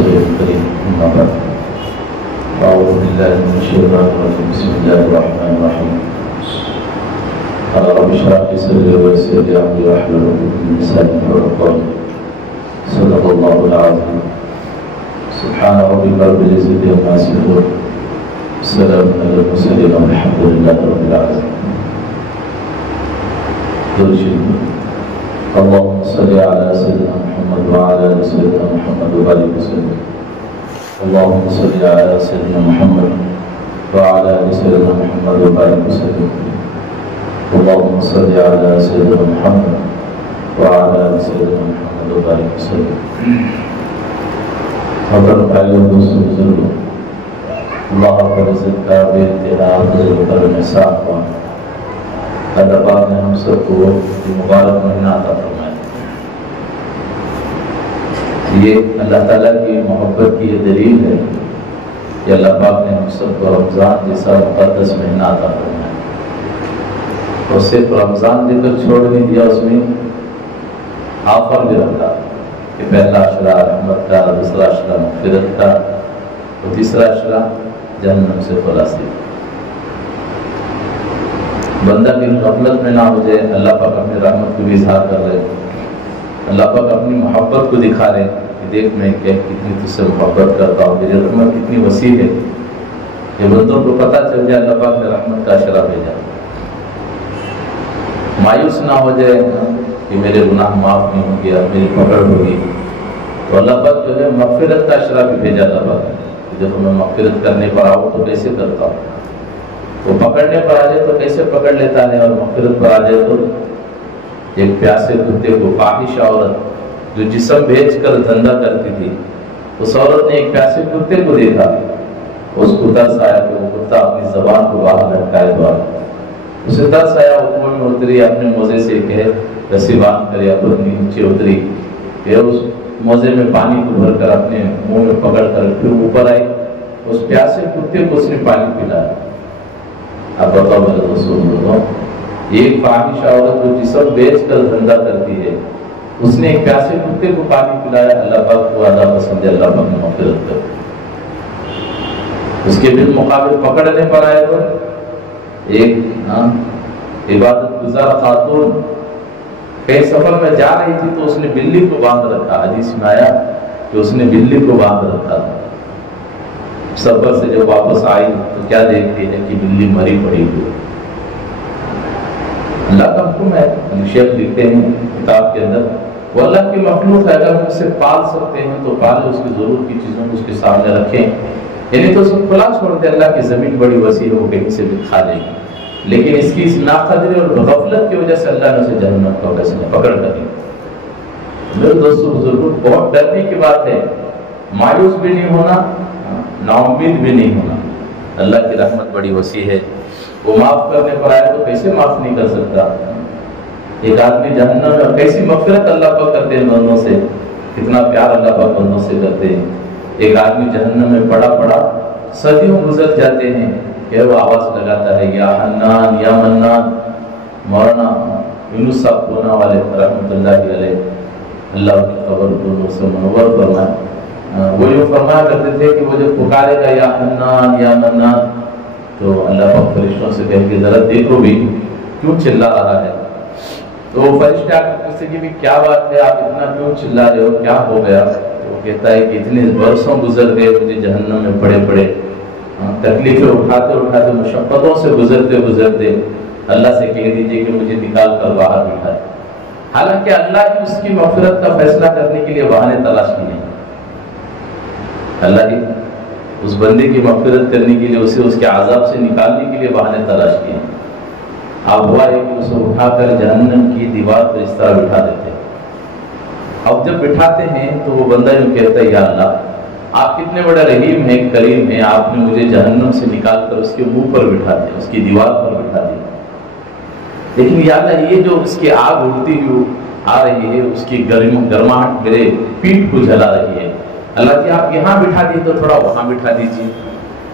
رسوله الكريم أما بعد أعوذ بالله من الشيطان الرجيم بسم الله الرحمن الرحيم قال رب اشرح لي صدري ويسر لي أمري واحلل عقدة من لساني يفقهوا قولي صدق الله العظيم سبحان ربك رب العزة عما يصفون السلام على المرسلين والحمد لله رب العالمين. اللهم صل على سيدنا محمد وعلى ال سيدنا محمد وبارك وسلم. اللهم صل على سيدنا محمد وعلى ال سيدنا محمد وبارك وسلم. اللهم صل على سيدنا محمد وعلى ال سيدنا محمد وبارك وسلم. محترم بھائیوں دوستوں بزرگوں، اللہ رب العزت کا بے انتہا فضل و کرم احسان ہوا، اللہ پاک نے ہم سب کو یہ مبارک مہینہ عطا فرمایا. یہ اللہ تعالیٰ کی محبت کی یہ دلیل ہے کہ اللہ پاک نے ہم سب کو رمضان جیسا مقدس مہینہ عطا فرمایا. اور صرف رمضان دے کر چھوڑ نہیں دیا، اس میں آفر بھی رکھا کہ پہلا عشرہ رحمت کا، دوسرا عشرہ مغفرت کا، اور تیسرا عشرہ جہنم سے خلاصی. بندہ کی غفلت میں نہ ہو جائے، اللہ پاک اپنی رحمت کو بھی اظہار کر رہے، اللہ پاک اپنی محبت کو دکھا رہے کہ دیکھ میں کتنی تجھ سے محبت کرتا ہوں، میری رحمت کتنی وسیع ہے. یہ بندوں کو پتہ چل جائے اللہ پاک نے رحمت کا عشرہ بھیجا. مایوس نہ ہو جائے کہ میرے گناہ معاف نہیں ہوں گے، میری پکڑ ہوگی، تو اللہ پاک جو ہے مغفرت کا عشرہ بھی بھیجا. اللہ پاک جب میں مغفرت کرنے پر آؤں تو کیسے کرتا ہوں، وہ پکڑنے پر آ جائے تو کیسے پکڑ لیتا ہے، اور مغفرت پر آ جائے تو ایک پیاسے کتے کو، فاحش عورت جو جسم بیچ کر دھندا کرتی تھی، اس عورت نے ایک پیاسے کتے کو دیکھا، اس کو ترس آیا کہ وہ کتا اپنی زبان کو باہر لٹکائے تو اسے ترس آیا، وہ کنویں میں اتری، اپنے موزے سے کہے رسی باندھ کر یا پتنی نیچے اتری، پھر اس موزے میں پانی کو بھر کر اپنے منہ میں پکڑ کر پھر اوپر آئی، اس پیاسے کتے کو اس نے پانی پلایا. اب بتاؤ میرے دوستوں، ایک فاحش عورت جو جسم بیچ کر دھندا کرتی ہے، اس نے ایک پیاسے کتے کو پانی پلایا. اللہ پاک کو آدھا پسند ہے، اللہ پاک نے مغفرت کر. اس کے بالمقابل پکڑنے پر آئے تو ایک عبادت گزار خاتون کئی سفر میں جا رہی تھی تو اس نے بلی کو باندھ رکھا. حدیث میں آیا کہ اس نے بلی کو باندھ رکھا تھا. سفر سے جب واپس آئی تو کیا دیکھتی ہے کہ بلی مری پڑی ہوئی. اللہ کا حکم ہے، شیخ لکھتے ہیں کتاب کے اندر، وہ اللہ کی مخلوق ہے، اگر ہم اسے پال سکتے ہیں تو پالے، اس کی ضرورت کی چیزوں کو اس کے سامنے رکھیں. یعنی تو اس کو کھلا چھوڑ دیں، اللہ کی زمین بڑی وسیع ہے، وہ کہیں سے بھی کھا لے گی، لیکن اس کی اس ناقدری اور غفلت کی وجہ سے اللہ نے اسے جہنم کا فیصلہ پکڑ کر دیا. میرے دوستوں بزرگوں، بہت ڈرنے کی بات ہے، مایوس بھی نہیں ہونا، نا امید بھی نہیں ہونا. اللہ کی رحمت بڑی وسیع ہے، وہ معاف کرنے پر آئے تو کیسے معاف نہیں کر سکتا. ایک آدمی جہنم میں، کیسی مغفرت اللہ پاک کرتے ہیں بندوں سے، کتنا پیار اللہ پاک بندوں سے کرتے ہیں. ایک آدمی جہنم میں پڑا صدیوں گزر جاتے ہیں کہ وہ آواز لگاتا ہے یا حنان یا منان. مولانا یونس صاحب پونا والے رحمۃ اللہ علیہ، اللہ کی قبر کو نور سے منور فرمائے، وہ یوں فرمایا کرتے تھے کہ وہ جب پکارے گا یا حنان یا منان تو اللہ پاک فرشتوں سے کہے کہ ذرا دیکھو بھی کیوں چلا رہا ہے. تو وہ فرشتے آ کر پوچھتے کہ کیا بات ہے، آپ اتنا کیوں چلا رہے ہو، کیا ہو گیا. تو وہ کہتا ہے کہ اتنے برسوں گزر گئے مجھے جہنم میں پڑے تکلیفیں اٹھاتے مشقتوں سے گزرتے اللہ سے کہہ دیجئے کہ مجھے نکال کر باہر بٹھائے. حالانکہ اللہ ہی اس کی مغفرت کا فیصلہ کرنے کے لیے بہانے تلاش کیے. اللہ ہی اس بندے کی مغفرت کرنے کے لیے اسے اس کے عذاب سے نکالنے کے لیے بہانے تلاش کیے. اب ہوا ہے کہ اسے اٹھا کر جہنم کی دیوار پر اس طرح بٹھا دیتے. اب جب بٹھاتے ہیں تو وہ بندہ یوں کہتا ہے یا اللہ آپ کتنے بڑا رحیم ہیں، کریم ہیں، آپ نے مجھے جہنم سے نکال کر اس کے منہ پر بٹھا دیا، اس کی دیوار پر بٹھا دیا. لیکن یا اللہ یہ جو اس کی آگ اڑتی ہوئی آ رہی ہے، اس کی گرماہٹ میرے پیٹھ کو جلا رہی ہے، اللہ جی آپ یہاں بٹھا دیے تو تھوڑا وہاں بٹھا دیجیے.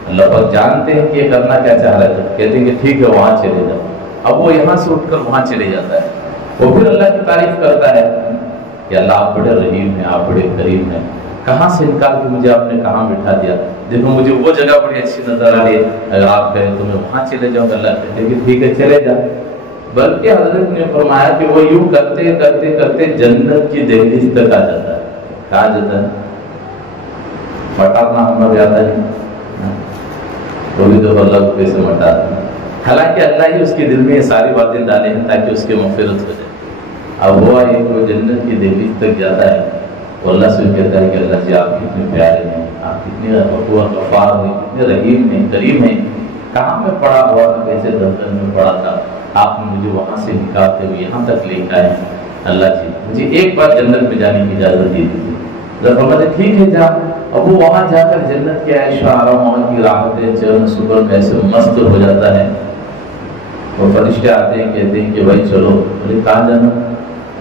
اللہ پاک جانتے ہیں کہ یہ کرنا کیا چاہ رہا ہے، کہتے ہیں کہ ٹھیک ہے وہاں چلے جاؤ. اب وہ یہاں سے اٹھ کر وہاں چلے جاتا ہے. وہ پھر اللہ کی تعریف کرتا ہے کہ اللہ آپ بڑے رحیم ہیں، آپ بڑے کریم ہیں. کہاں سے نکال کے مجھے آپ نے کہاں بٹھا دیا، دیکھو مجھے وہ جگہ بڑی اچھی نظر آ رہی ہے، اگر آپ کہیں تو میں وہاں چلے جاؤں گا۔ اللہ کہتے کہ ٹھیک ہے چلے جا، بلکہ حضرت نے فرمایا کہ وہ یوں کرتے کرتے کرتے جنت کی دہلیز تک آ جاتا ہے۔ کہاں جاتا ہے؟ مٹانا ہمیں یاد ہے، وہ بھی تو اللہ کو کیسے مٹاتا ہے، حالانکہ اللہ ہی اس کے دل میں یہ ساری باتیں ڈالے ہیں تاکہ اس کی مغفرت ہو جائے۔ اب وہ ایک جنت کی دہلیز تک جاتا ہے، وہ اللہ سے کہتا ہے کہ اللہ جی آپ کتنے پیارے ہیں، آپ کتنے غفار ہیں، کتنے رحیم ہیں، کریم ہیں، کہاں میں پڑا ہوا تھا، کیسے دفتر میں پڑا تھا، آپ نے مجھے وہاں سے نکالتے ہوئے یہاں تک لے کے آئے ہیں، اللہ جی مجھے ایک بار جنت میں جانے کی اجازت دے دیجیے۔ جب ہمارے ٹھیک ہے جا، اب وہ وہاں جا کر جنت کے عیش و آرام، وہاں کی راحتیں چین سکون میں ایسے مست ہو جاتا ہے، وہ فرشتے آتے ہیں کہتے ہیں کہ بھائی چلو، بولے کہاں جانا؟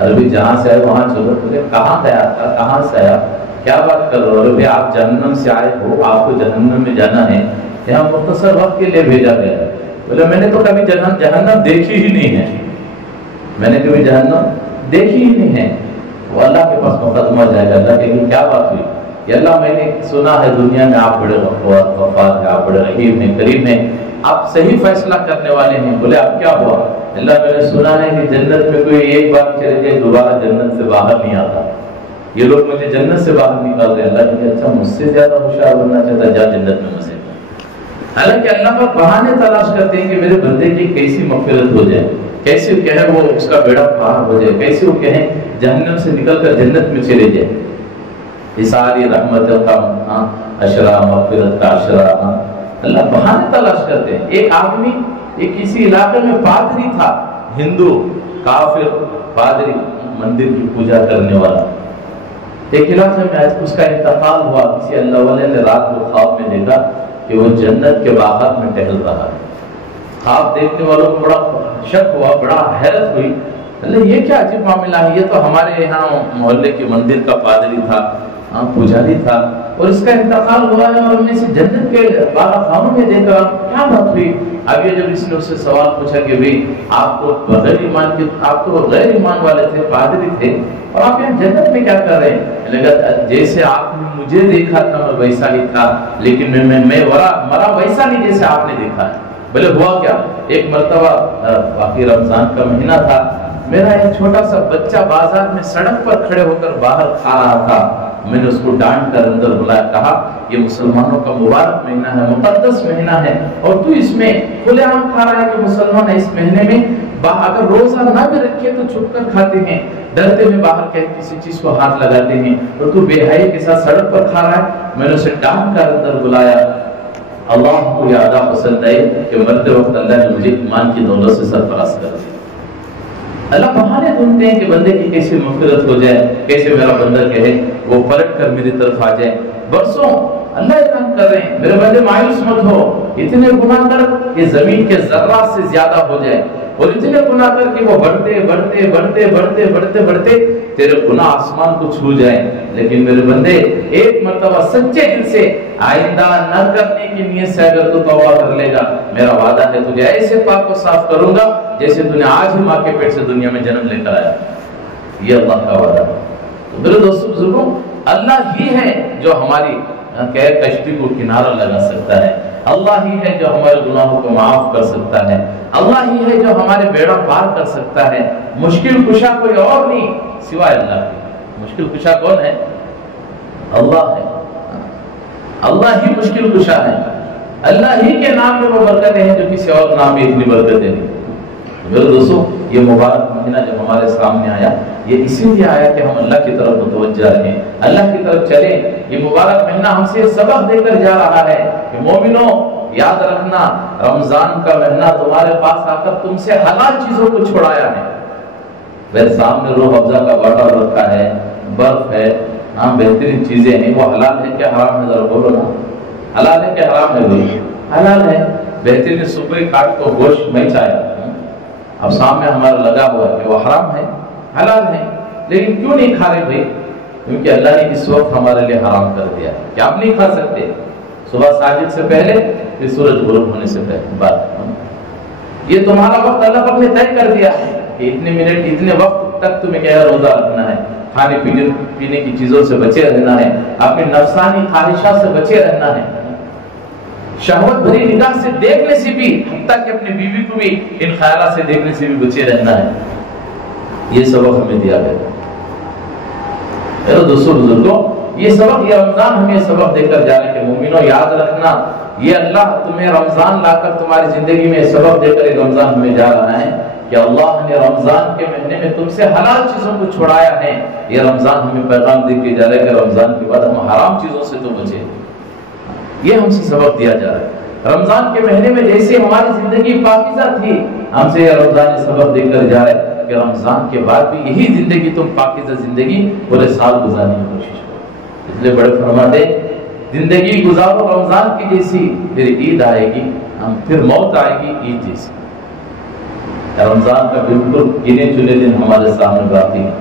عربی جہاں سے آئے وہاں چلو، بولے کہاں گیا تھا، کہاں سے آیا، کیا بات کر رہے ہو؟ آپ جہنم سے آئے ہو، آپ کو جہنم میں جانا ہے، یہاں مختصر وقت کے لیے بھیجا گیا ہے۔ بولے میں نے تو کبھی جہنم دیکھی ہی نہیں ہے، میں نے کبھی جہنم دیکھی ہی نہیں ہے۔ وہ اللہ کے پاس مقدمہ جائے گا، اللہ کہ کیا بات ہوئی؟ کہ اللہ میں نے سنا ہے دنیا میں آپ بڑے غفار ہیں، آپ بڑے رحیم ہیں، کریم ہیں، آپ صحیح فیصلہ کرنے والے ہیں۔ بولے اب کیا ہوا؟ اللہ میں نے سنا ہے کہ جنت میں کوئی ایک بار چلے جائے دوبارہ جنت سے باہر نہیں آتا، یہ لوگ مجھے جنت سے باہر نکال رہے ہیں۔ اللہ کہ اچھا مجھ سے زیادہ ہوشیار بننا چاہتا، جا جنت میں مسے۔ حالانکہ اللہ پر بہانے تلاش کرتے ہیں کہ میرے بندے کی کیسی مغفرت ہو جائے، کیسے کہیں وہ اس کا بیڑا پار ہو جائے، کیسے وہ کہیں جہنم سے نکل کر جنت میں چلے جائے۔ یہ ساری رحمت کا اشرا، مغفرت کا اشرا، اللہ بہانے تلاش کرتے ہیں۔ ایک آدمی ایک کسی علاقے میں پادری تھا، ہندو کافر پادری، مندر کی پوجا کرنے والا۔ ایک علاقے میں آج اس کا انتقال ہوا، کسی اللہ والے نے رات کو خواب میں دیکھا کہ وہ جنت کے باغات میں ٹہل رہا ہے۔ خواب دیکھنے والوں کو بڑا شک ہوا، بڑا حیرت ہوئی، اللہ یہ کیا عجیب معاملہ ہے، یہ تو ہمارے یہاں محلے کے مندر کا پادری تھا، پجاری تھا، اور اس کا انتقال ہوا ہے اور ہم نے اسے جنت کے باغ خانوں میں دیکھا، کیا بات ہوئی؟ اب یہ جب اس نے اس سے سوال پوچھا کہ بھئی آپ کو بغیر ایمان کے، آپ تو غیر ایمان والے تھے، پادری تھے، اور آپ یہاں جنت میں کیا کر رہے ہیں؟ لگا جیسے آپ نے مجھے دیکھا تھا میں ویسا ہی تھا، لیکن میں مرا ویسا نہیں جیسے آپ نے دیکھا ہے۔ بولے ہوا کیا؟ ایک مرتبہ باقی رمضان کا مہینہ تھا، میرا ایک چھوٹا سا بچہ بازار میں سڑک پر کھڑے ہو کر باہر کھا رہا تھا، میں نے اس کو ڈانٹ کر اندر بلایا، کہا یہ مسلمانوں کا مبارک مہینہ ہے، مقدس مہینہ ہے، اور تو اس میں کھلے عام کھا رہا ہے کہ مسلمان اس مہینے میں اگر روزہ نہ بھی رکھے تو چھپ کر کھاتے ہیں، ڈرتے ہوئے باہر کسی چیز کو ہاتھ لگاتے ہیں، اور تو بے حیائی کے ساتھ سڑک پر کھا رہا ہے۔ میں نے اسے ڈانٹ کر اندر بلایا۔ اللہ کو یہ ادا پسند آئی کہ مرتے وقت اللہ نے مجھے ایمان کی دولت سے سرفراز کر دیا۔ اللہ بہانے ڈھونڈتے ہیں کہ بندے کی کیسے مغفرت ہو جائے، کیسے میرا بندہ کہے وہ پلٹ کر میری طرف آ جائے۔ برسوں اللہ اعلان کر رہے ہیں میرے بندے مایوس مت ہو، اتنے گناہ کر کہ زمین کے ذرات سے زیادہ ہو جائے، اور اتنے گناہ کر کہ وہ بڑھتے بڑھتے بڑھتے بڑھتے بڑھتے بڑھتے تیرے گناہ آسمان کو چھو جائیں، لیکن میرے بندے ایک مرتبہ سچے دل سے آئندہ نہ کرنے کی نیت سے اگر تو توبہ کر لے گا، میرا وعدہ ہے تجھے ایسے پاک و صاف کروں گا جیسے تو نے آج ہی ماں کے پیٹ سے دنیا میں جنم لے کر آیا۔ یہ اللہ کا وعدہ ہے۔ تو میرے دوستو بزرگوں، اللہ ہی ہے جو ہماری کشتی کو کنارہ لگا سکتا ہے، اللہ ہی ہے جو ہمارے گناہوں کو معاف کر سکتا ہے، اللہ ہی ہے جو ہمارے بیڑا پار کر سکتا ہے۔ مشکل کشا کوئی اور نہیں سوائے اللہ کے۔ مشکل کشا کون ہے؟ اللہ ہے، اللہ ہی مشکل کشا ہے، اللہ ہی کے نام میں وہ برکتیں ہیں جو کسی اور نام میں اتنی برکتیں نہیں۔ میرے دوستو، یہ مبارک مہینہ جب ہمارے سامنے آیا، یہ اسی لیے آیا کہ ہم اللہ کی طرف متوجہ رہیں، اللہ کی طرف چلیں۔ یہ مبارک مہینہ ہم سے سبق دے کر جا رہا ہے کہ مومنوں یاد رکھنا، رمضان کا مہینہ تمہارے پاس آ کر تم سے حلال چیزوں کو چھڑایا ہے۔ میرے سامنے روح افزا کا باٹل رکھا ہے، برف ہے، بہترین چیزیں ہیں، وہ حلال ہے کہ حرام ہے؟ ذرا بولو نا، حلال ہے کہ حرام ہے؟ بھائی حلال ہے۔ بہترین سپری کاٹ کو گوشت میں چاہیا، اب سامنے ہمارا لگا ہوا ہے کہ وہ حرام ہے، حلال ہے، لیکن کیوں نہیں کھا رہے بھائی؟ کیونکہ اللہ نے اس وقت ہمارے لیے حرام کر دیا کہ آپ نہیں کھا سکتے، صبح ساجد سے پہلے، پھر سورج غروب ہونے سے پہلے بعد۔ یہ تمہارا وقت اللہ پاک نے طے کر دیا ہے کہ اتنے منٹ اتنے وقت تک تمہیں کیا روزہ رکھنا ہے، کھانے پینے کی چیزوں سے بچے رہنا ہے، اپنی نفسانی خواہشات سے بچے رہنا ہے، شہوت بھری نگاہ سے دیکھنے سے بھی، حتیٰ کہ اپنی بیوی کو بھی ان خیالات سے دیکھنے سے بھی بچے رہنا ہے۔ یہ سبق ہمیں دیا گیا۔ میرے دوستوں بزرگوں، یہ سبق، یہ رمضان ہمیں سبق دے کر جانے کے مومنوں یاد رکھنا، یہ اللہ تمہیں رمضان لا کر تمہاری زندگی میں سبق دے کر یہ رمضان ہمیں جا رہا ہے کہ اللہ نے رمضان کے مہینے میں تم سے حلال چیزوں کو چھڑایا ہے۔ یہ رمضان ہمیں پیغام دے کے جا رہا ہے کہ رمضان کے بعد ہم حرام چیزوں سے تو بچیں۔ یہ ہم سے سبق دیا جا رہا ہے۔ رمضان کے مہینے میں جیسے ہماری زندگی پاکیزہ تھی، ہم سے یہ رمضان سبق دے کر جا رہا ہے کہ رمضان کے بعد بھی یہی زندگی تم پاکیزہ زندگی پورے سال گزارنے کی کوشش کرو۔ اس لیے بڑے فرماتے زندگی گزارو رمضان کی جیسی، پھر عید آئے گی، پھر موت آئے گی عید جیسی۔ رمضان کا بالکل گنے چنے دن ہمارے سامنے باقی ہے۔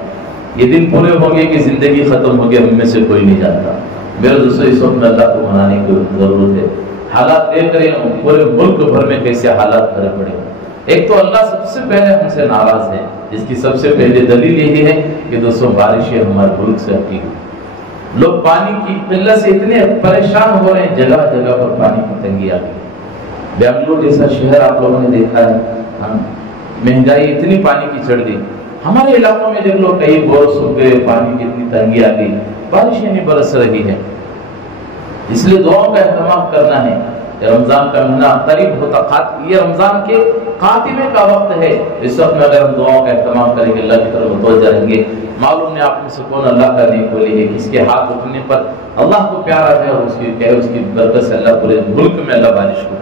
یہ دن پورے ہوں گے کہ زندگی ختم ہوگی، ہم میں سے کوئی نہیں جانتا۔ میرے دوستوں، اس وقت اللہ کو منانے کی ضرورت ہے۔ حالات دیکھ رہے ہوں پورے ملک بھر میں کیسے حالات بھرے پڑے ہیں۔ ایک تو اللہ سب سے پہلے ہم سے ناراض ہے، جس کی سب سے پہلے دلیل یہی ہے کہ دوستوں بارشیں ہمارے ملک سے ہٹی ہوئی، لوگ پانی کی قلت سے اتنے پریشان ہو رہے ہیں، جگہ جگہ پر پانی کی تنگی آ گئی۔ بنگلور جیسا شہر آپ لوگوں نے دیکھا ہے، مہنگائی اتنی پانی کی چڑھ گئی۔ ہمارے علاقوں میں دیکھ لو کئی بور سوکھ گئے، پانی کی اتنی تنگی آ گئی، بارشیں نہیں برس رہی ہے۔ اس لیے دعاؤں کا اہتمام کرنا ہے۔ رمضان کا مہینہ قریب ہوتا، یہ رمضان کے خاتمے کا وقت ہے۔ اس وقت میں اگر ہم دعاؤں کا اہتمام کریں گے، اللہ کی طرف متوجہ رہیں گے، معلوم نہیں آپ میں سے کون اللہ کا نیک ولی ہے، کس کے ہاتھ اٹھنے پر اللہ کو پیارا ہے اور اس کی برکت سے اللہ پورے ملک میں اللہ بارش کو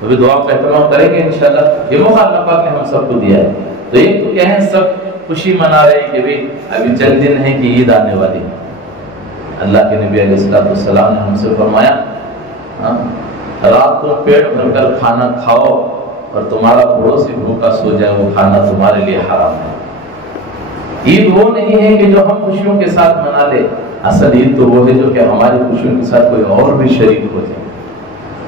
تو بھی دعاؤں کا اہتمام کریں گے انشاءاللہ۔ یہ موقع اللہ پاک نے ہم سب کو دیا ہے۔ تو ایک تو کیا ہے، سب خوشی منا رہے ہیں کہ بھئی ابھی چند دن ہیں کہ عید آنے والی ہے۔ اللہ کے نبی علیہ السلام نے ہم سے فرمایا، رات کو پیٹ بھر کر کھانا کھاؤ اور تمہارا پڑوسی بھوکا سو جائے، وہ کھانا تمہارے لیے حرام ہے۔ عید وہ نہیں ہے کہ جو ہم خوشیوں کے ساتھ منا لے، اصل عید تو وہ ہے جو کہ ہماری خوشیوں کے ساتھ کوئی اور بھی شریک ہو جائے،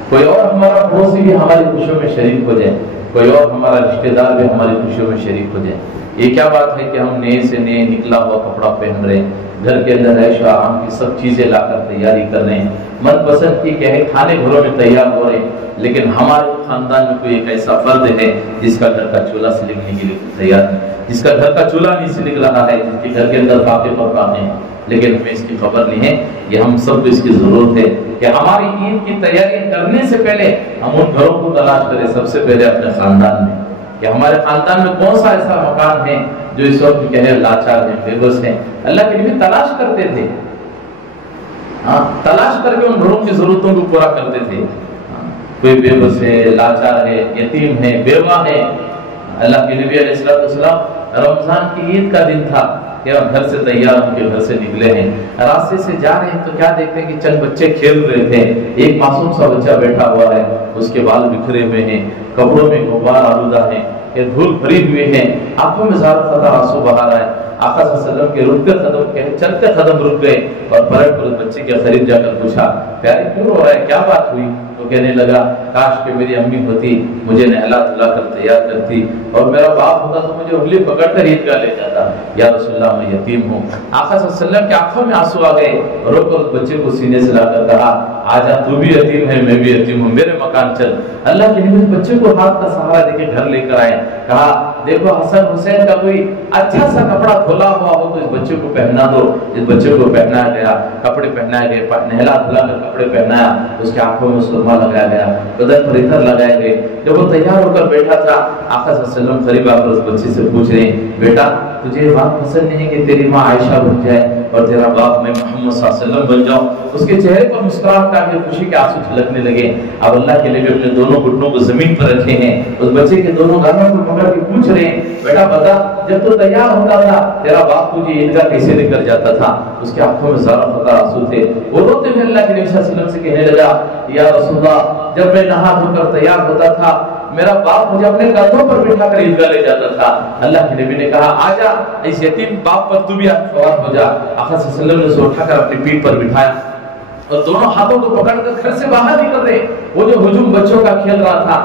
کوئی اور ہمارا پڑوسی بھی ہماری خوشیوں میں شریک ہو جائے، کوئی اور ہمارا رشتہ دار بھی ہماری خوشیوں میں شریک ہو جائے۔ یہ کیا بات ہے کہ ہم نئے سے نئے نکلا ہوا کپڑا پہن رہے ہیں، گھر کے اندر عیش و آرام کی سب چیزیں لا کر تیاری کر رہے ہیں، من پسند کی کیا ہے کھانے گھروں میں تیار ہو رہے ہیں، لیکن ہمارے خاندان میں کوئی ایک ایسا فرد ہے جس کا گھر کا چولہا سلگنے کے لیے تیار نہیں، جس کا گھر کا چولہا نہیں سلگ رہا ہے، جس کے گھر کے اندر فاقے پکانے ہیں، لیکن ہمیں اس کی خبر نہیں ہے۔ یہ ہم سب کو اس کی ضرورت ہے کہ ہماری عید کی تیاری کرنے سے پہلے ہم ان گھروں کو تلاش کریں، سب سے پہلے اپنے خاندان میں، کہ ہمارے خاندان میں کون سا ایسا مکان ہے جو اس وقت کہے لاچار ہیں، بے بس ہیں۔ اللہ کے نبی تلاش کرتے تھے، تلاش کر کے ان گھروں کی ضرورتوں کو پورا کرتے تھے۔ کوئی بے بس ہے، لاچار ہے، یتیم ہے، بیوہ ہے۔ اللہ کے نبی علیہ السلام رمضان کی عید کا دن تھا کہ ہم گھر سے تیار ہو کے گھر سے نکلے ہیں، راستے سے جا رہے ہیں تو کیا دیکھتے ہیں کہ چند بچے کھیل رہے تھے، ایک معصوم سا بچہ بیٹھا ہوا ہے، اس کے بال بکھرے ہوئے ہیں، کپڑوں میں غبار آلودہ ہیں، دھول بھری ہوئے ہیں، آنکھوں میں زار قطر آنسو بہا رہا ہے۔ آقا صلی اللہ علیہ وسلم کے رکتے قدم کے چلتے قدم رک گئے اور پلٹ کر بچے کے قریب جا کر پوچھا، پیارے کیوں رو رہا ہے، کیا بات ہوئی؟ تو کہنے لگا، کاش کہ میری امی ہوتی، مجھے نہلا دھلا کر تیار کرتی، اور میرا باپ ہوتا تو مجھے انگلی پکڑ کر عیدگاہ لے جاتا، یا رسول اللہ میں یتیم ہوں۔ آقا صلی اللہ علیہ وسلم کی آنکھوں میں آنسو آ گئے، رو کر اس بچے کو سینے سے لا کر کہا، آجا تو بھی یتیم ہے، میں بھی یتیم ہوں، میرے مکان چل۔ اللہ کے نبی بچے کو ہاتھ کا سہارا دے کے گھر لے کر آئے، کہا دیکھو حسن حسین کا کوئی اچھا سا کپڑا دھلا ہوا ہو تو اس بچے کو پہنا دو۔ اس بچے کو پہنایا گیا، کپڑے پہنائے گئے، نہلا دھلا کر کپڑے پہنایا، اس کے آنکھوں میں سرما لگایا گیا، بدن پر عطر لگائے گئے۔ جب وہ تیار ہو کر بیٹھا تھا، آقا صلی اللہ علیہ وسلم قریب آ کر اس بچے سے پوچھ رہے ہیں، بیٹا تجھے یہ بات پسند نہیں کہ تیری ماں عائشہ بن جائے اور تیرا باپ میں محمد صلی اللہ علیہ وسلم بن جاؤں؟ اس کے چہرے پر مسکراہٹ آ گئی، خوشی کے آنسو جھلکنے لگے۔ اب اللہ کے نبی اپنے دونوں گھٹنوں کو زمین پر رکھے ہیں، اس بچے کے دونوں گانوں کو پکڑ کے پوچھ رہے ہیں، بیٹا بتا جب تو تیار ہوتا تھا تیرا باپ تجھے عیدگاہ کیسے لے کر جاتا تھا؟ اس کی آنکھوں میں زارہ قطر آنسو تھے۔ وہ روتے ہوئے اللہ کے نبی صلی اللہ علیہ وسلم سے کہنے لگا، یا رسول اللہ جب میں نہا دھو کر تیار ہوتا تھا میرا باپ مجھے اپنے کندھوں پر بٹھا کر عیدگاہ لے جاتا تھا۔ اللہ کے نبی نے کہا، آجا اس یتیم باپ پر تو بھی سوار ہو جا۔ آقا صلی اللہ علیہ وسلم نے اسے اٹھا کر اپنی پیٹھ پر بٹھایا اور دونوں ہاتھوں کو پکڑ کر گھر سے باہر نکل رہے۔ وہ جو ہجوم بچوں کا کھیل رہا تھا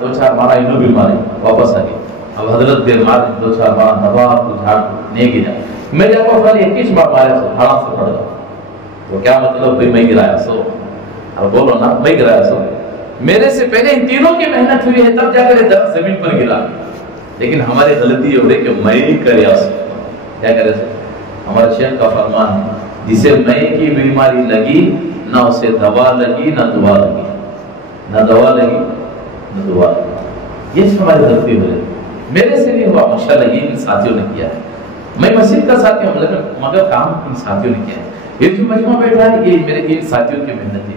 2-4 مارا انہوں بھی مارے واپس آ گئے. اب حضرت دیر مارے 2-4 مارا دبا تو جھاڑ نہیں گرا. میں جب وہ خالی 21 بار مارے سو حرام سے پڑ گیا. تو کیا مطلب بھائی میں گرایا سو؟ اب بولو نا میں گرایا سو. میرے سے پہلے ان تینوں کی محنت ہوئی ہے تب جا کر درخت زمین پر گرا. لیکن ہماری غلطی یہ ہو رہی کہ میں ہی کریا سو. کیا کرے سو؟ ہمارے شیخ کا فرمان ہے جسے میں کی بیماری لگی نہ اسے دوا لگی نہ دعا لگی. نہ دوا لگی نہ دعا لگی. یہ ہماری غلطی ہو رہی. میرے سے نہیں ہوا ماشاءاللہ یہ ان ساتھیوں نے کیا ہے. میں مسجد کا ساتھی ہوں مگر کام ان ساتھیوں نے کیا ہے. یہ جو مجمع بیٹھا ہے یہ میرے ان ساتھیوں کی محنت ہے.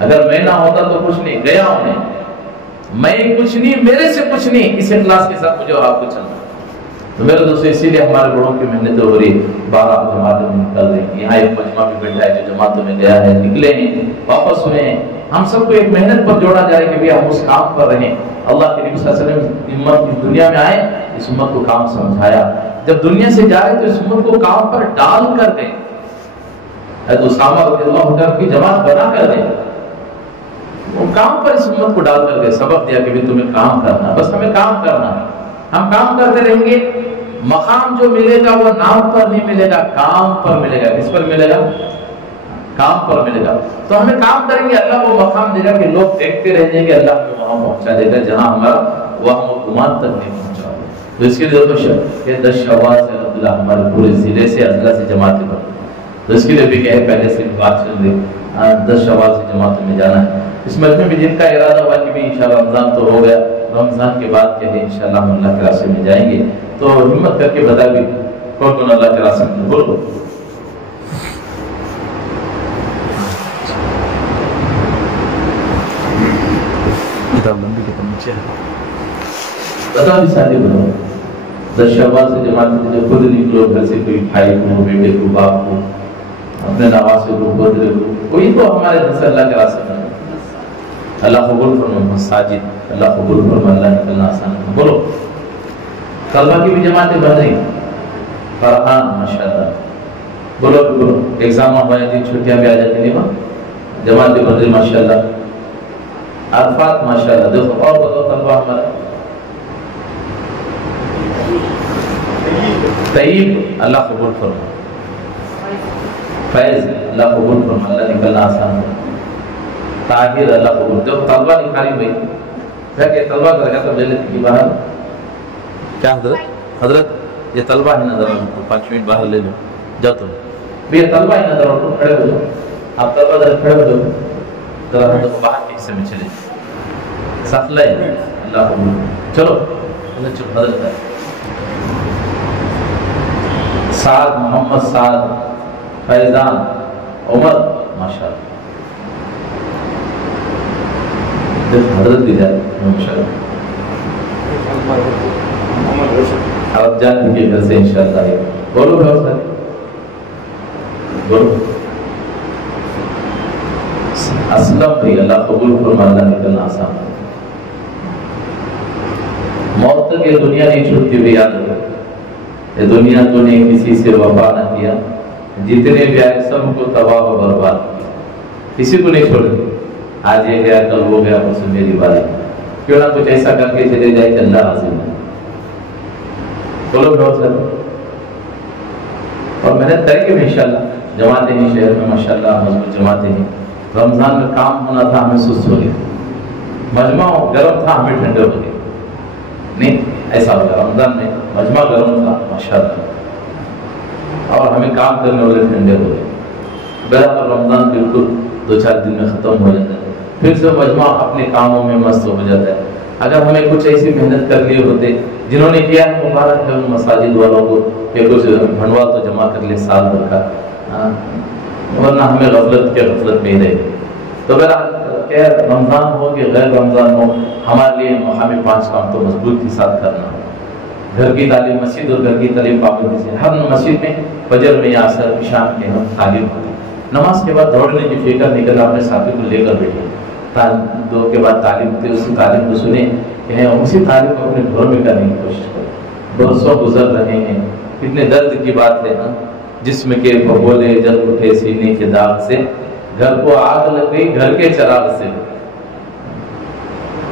اگر میں نہ ہوتا تو کچھ نہیں. گیا انہیں میں کچھ نہیں میرے سے کچھ نہیں. اس اخلاص کے ساتھ مجھے اور آپ کو چلنا. تو میرے دوستو اسی لیے ہمارے بڑوں کی محنت ہو رہی. باہر آپ جماعتوں میں نکل رہے ہیں. یہاں ایک مجمع بھی بیٹھا ہے جو جماعتوں میں گیا ہے نکلے ہیں واپس ہوئے ہیں. ہم سب کو ایک محنت پر جوڑا جائے کہ ہم اس کام پر رہیں. اللہ کے نبی صلی اللہ علیہ وسلم امت اس دنیا میں آئے اس امت کو کام سمجھایا. جب دنیا سے جائے تو اس امت کو کام پر ڈال کر دیں. حضرت اسامہ رضی اللہ عنہ کی جماعت بنا کر دیں. وہ کام پر اس امت کو ڈال کر دیں. سبق دیا کہ تمہیں کام کرنا بس ہمیں کام کرنا ہے. ہم کام کرتے رہیں گے. مقام جو ملے گا وہ نام پر نہیں ملے گا کام پر ملے گا. کس پر ملے گا؟ کام پر ملے گا. تو ہمیں کام کریں گے اللہ وہ مقام دے گا کہ لوگ دیکھتے رہ جائیں گے. اللہ کو وہاں پہنچا دے گا جہاں ہمارا وہاں وہ گمان تک نہیں پہنچا. تو اس کے لیے یہ 10 شوال سے عبداللہ ہمارے پورے ضلع سے اضلاع سے جماعتیں پر. تو اس کے لیے بھی کہ پہلے سے بات چل رہی 10 شوال سے جماعتوں میں جانا ہے. اس مجمع میں جن کا ارادہ ہوا کہ بھی انشاءاللہ رمضان تو ہو گیا رمضان کے بعد کہے انشاءاللہ ہم اللہ کے راستے میں جائیں گے. تو ہمت کر کے بتا بھی کون اللہ کے راستے میں بولو. بتا بھی ساتھی بنو 10 شوال سے جماعت جو خود نکلو گھر سے کوئی بھائی کو بیٹے کو باپ کو اپنے نواسے کو بدرے کو کوئی تو ہمارے گھر سے اللہ کے راستے میں. اللہ قبول فرمائے. ساجد اللہ قبول فرمائے. اللہ نکلنا آسان بولو. طلبہ کی بھی جماعتیں بن رہی. فرحان ماشاءاللہ بولو بولو. ایگزام ہمارے دن چھٹیاں بھی آ جاتی نہیں وہاں جماعتیں بن رہی ماشاءاللہ. عرفات ماشاءاللہ. دیکھو اور بتاؤ طلبہ ہمارا طیب اللہ قبول فرمائے. فیض اللہ قبول فرمائے. اللہ نکلنا آسان ہے. طاہر اللہ قبول. دیکھو طلبہ نکالی ہوئی کہ طلبہ کا رکھا تب لے لیتی کی باہر. کیا حضرت یہ طلبہ ہی نظر آؤ 5 منٹ باہر لے لو جاؤ. تم بھی یہ طلبہ ہی نظر آؤ کھڑے ہو جاؤ. آپ طلبہ ذرا کھڑے ہو جاؤ. ذرا ہم باہر کے حصے میں چلے سفلہ ہے. اللہ قبول. چلو چلو حضرت سعد محمد سعد فیضان عمر ماشاءاللہ. حضرت بھی جائے ماشاءاللہ. آپ جان کے گھر سے انشاءاللہ. بولو بہت سارے بولو. اسلم بھی اللہ قبول فرما. اللہ نکلنا آسان. موت تک یہ دنیا نہیں چھوٹتی ہوئی یاد رکھو. یہ دنیا تو نے کسی سے وفا نہ کیا. جتنے بھی آئے سب کو تباہ و برباد کیا. کسی کو نہیں چھوڑ دی. آج یہ گیا کل وہ گیا اس میری باری. کیوں نہ کچھ ایسا کر کے چلے جائے کہ اللہ حاضر ہے. بولو بہت سارے. اور محنت کریں گے انشاءاللہ. جماعتیں ہیں شہر میں ماشاءاللہ مضبوط جماعتیں ہیں. رمضان میں کام ہونا تھا ہمیں سست ہو گیا. مجمع گرم تھا ہمیں ٹھنڈے ہو گئے. نہیں ایسا ہو گیا. رمضان میں مجمع گرم تھا ماشاءاللہ اور ہمیں کام کرنے والے ٹھنڈے ہو گئے. برابر رمضان بالکل 2-4 دن میں ختم ہو جاتا ہے. پھر سے مجمع اپنے کاموں میں مست ہو جاتا ہے. اگر ہمیں کچھ ایسی محنت کر لیے ہوتے جنہوں نے کیا ہے مبارک ہے ان مساجد والوں کو کہ کچھ بھنڈوال تو جمع کر لے سال بھر کا. ورنہ ہمیں غفلت میں ہی رہے. تو اگر رمضان ہو کہ غیر رمضان ہو ہمارے لیے ہمیں 5 کام تو مضبوط کے ساتھ کرنا. گھر کی تعلیم مسجد اور گھر کی تعلیم پابندی سے. ہر مسجد میں فجر میں عصر شام کے ہم تعلیم ہوتی. نماز کے بعد دوڑنے کی فکر نہیں کرنا. اپنے ساتھی کو لے کر بیٹھے 2 کے بعد تعلیم ہوتی ہے. اسی تعلیم کو سنیں کہ اسی تعلیم کو اپنے گھروں میں کرنے کی کوشش کریں. برسوں گزر رہے ہیں. کتنے درد کی بات ہے جسم کے بولے جل اٹھے سینے کے داغ سے. گھر کو آگ لگ گئی گھر کے چراغ سے.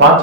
5